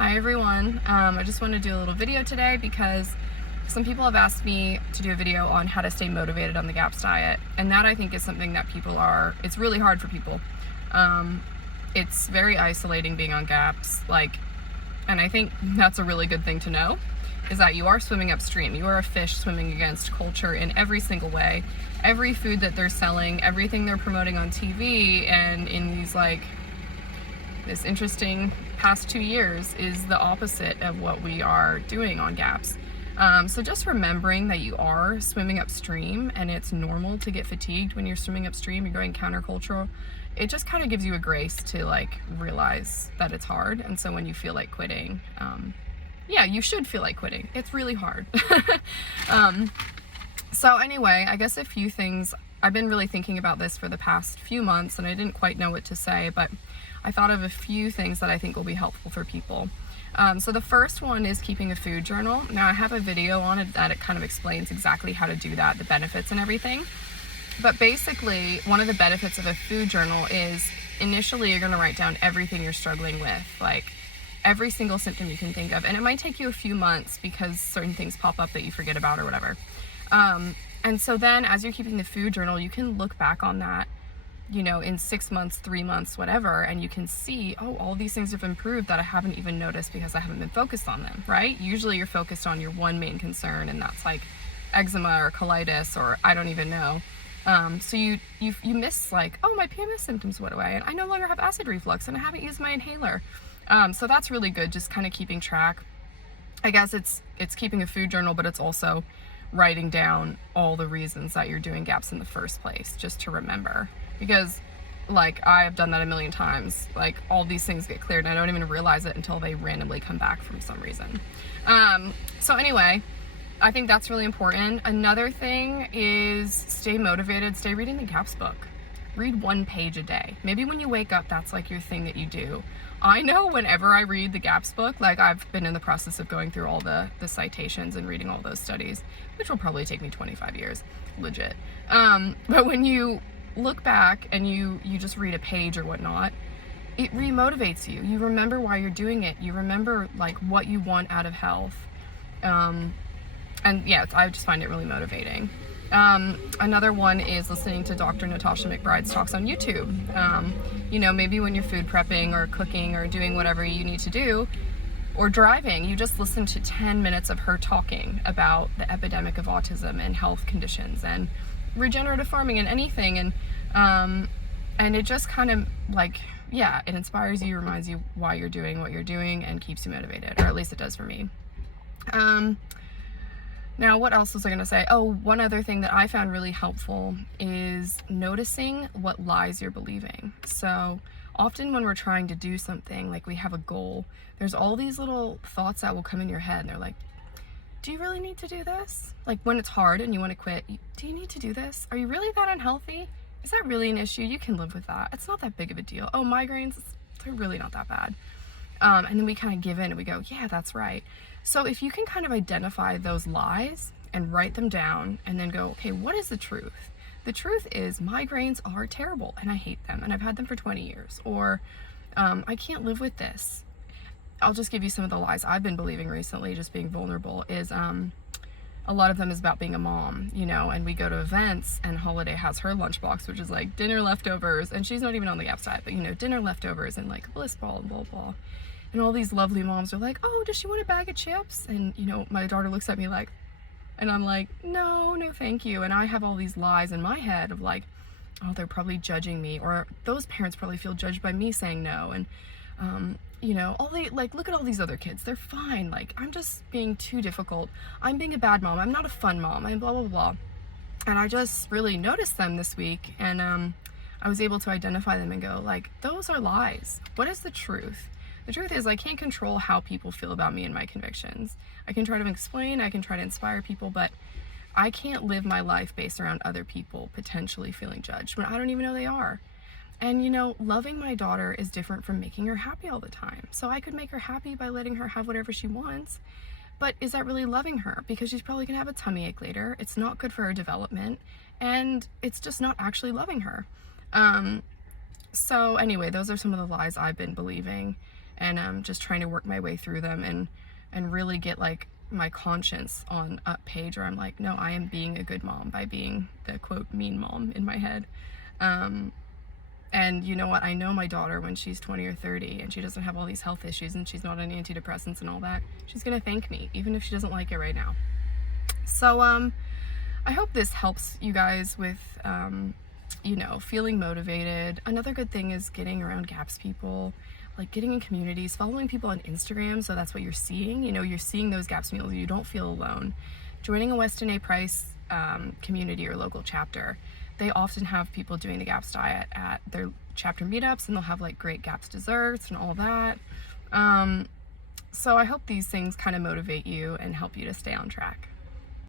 Hi everyone, I just want to do a little video today because some people have asked me to do a video on how to stay motivated on the GAPS diet, and that I think is something that it's really hard for people. It's very isolating being on GAPS, and I think that's a really good thing to know, is that you are swimming upstream. You are a fish swimming against culture in every single way. Every food that they're selling, everything they're promoting on TV and in these this interesting past 2 years is the opposite of what we are doing on GAPS. So just remembering that you are swimming upstream and it's normal to get fatigued when you're swimming upstream, you're going countercultural. It just kind of gives you a grace to realize that it's hard. And so when you feel like quitting, yeah, you should feel like quitting. It's really hard. So anyway, I guess a few things. I've been really thinking about this for the past few months and I didn't quite know what to say, but I thought of a few things that I think will be helpful for people. So the first one is keeping a food journal. Now I have a video on it that it kind of explains exactly how to do that, the benefits and everything. But basically, one of the benefits of a food journal is initially you're going to write down everything you're struggling with, like every single symptom you can think of. And it might take you a few months because certain things pop up that you forget about or whatever. And so then as you're keeping the food journal, you can look back on that, in 6 months, 3 months, whatever, and you can see, oh, all these things have improved that I haven't even noticed because I haven't been focused on them, right? Usually you're focused on your one main concern, and that's like eczema or colitis or I don't even know. So you miss oh, my PMS symptoms went away and I no longer have acid reflux and I haven't used my inhaler. So that's really good, just kind of keeping track. I guess it's keeping a food journal, but it's also writing down all the reasons that you're doing GAPS in the first place, just to remember. Because I have done that a million times. All these things get cleared and I don't even realize it until they randomly come back from some reason. So anyway, I think that's really important. Another thing is stay motivated, stay reading the GAPS book. Read 1 page a day. Maybe when you wake up, that's your thing that you do. I know whenever I read the GAPS book, I've been in the process of going through all the citations and reading all those studies, which will probably take me 25 years, legit. But when you look back and you just read a page or whatnot, it remotivates you. You remember why you're doing it. You remember what you want out of health. And yeah, I just find it really motivating. Another one is listening to Dr. Natasha McBride's talks on YouTube. Maybe when you're food prepping or cooking or doing whatever you need to do, or driving, you just listen to 10 minutes of her talking about the epidemic of autism and health conditions and regenerative farming and anything. And it just kind of yeah, it inspires you, reminds you why you're doing what you're doing and keeps you motivated, or at least it does for me. Now, what else was I going to say? Oh, one other thing that I found really helpful is noticing what lies you're believing. So often when we're trying to do something, we have a goal, there's all these little thoughts that will come in your head and they're like, do you really need to do this? When it's hard and you want to quit, do you need to do this? Are you really that unhealthy? Is that really an issue? You can live with that. It's not that big of a deal. Oh, migraines, they're really not that bad. And then we kind of give in and we go, yeah, that's right. So if you can kind of identify those lies and write them down and then go, okay, what is the truth? The truth is migraines are terrible and I hate them and I've had them for 20 years. Or I can't live with this. I'll just give you some of the lies I've been believing recently, just being vulnerable, is a lot of them is about being a mom, and we go to events and Holiday has her lunchbox, which is dinner leftovers, and she's not even on the GAP side, but dinner leftovers and bliss ball and blah, blah. And all these lovely moms are like, oh, does she want a bag of chips? And, my daughter looks at me and I'm like, no, thank you. And I have all these lies in my head of oh, they're probably judging me, or those parents probably feel judged by me saying no. And, look at all these other kids. They're fine. I'm just being too difficult. I'm being a bad mom. I'm not a fun mom. I'm blah, blah, blah. And I just really noticed them this week. And I was able to identify them and go, those are lies. What is the truth? The truth is I can't control how people feel about me and my convictions. I can try to explain, I can try to inspire people, but I can't live my life based around other people potentially feeling judged when I don't even know they are. And loving my daughter is different from making her happy all the time. So I could make her happy by letting her have whatever she wants, but is that really loving her? Because she's probably gonna have a tummy ache later. It's not good for her development, and it's just not actually loving her. So anyway, those are some of the lies I've been believing. and just trying to work my way through them and really get like my conscience on a page where I'm like, no, I am being a good mom by being the quote mean mom in my head. And you know what? I know my daughter, when she's 20 or 30 and she doesn't have all these health issues and she's not on antidepressants and all that, she's gonna thank me, even if she doesn't like it right now. So I hope this helps you guys with, you know, feeling motivated. Another good thing is getting around GAPS people, like getting in communities, following people on Instagram, so that's what you're seeing. You know, you're seeing those GAPS meals, you don't feel alone. Joining a Weston A. Price community or local chapter. They often have people doing the GAPS diet at their chapter meetups, and they'll have like great GAPS desserts and all that. So I hope these things kind of motivate you and help you to stay on track.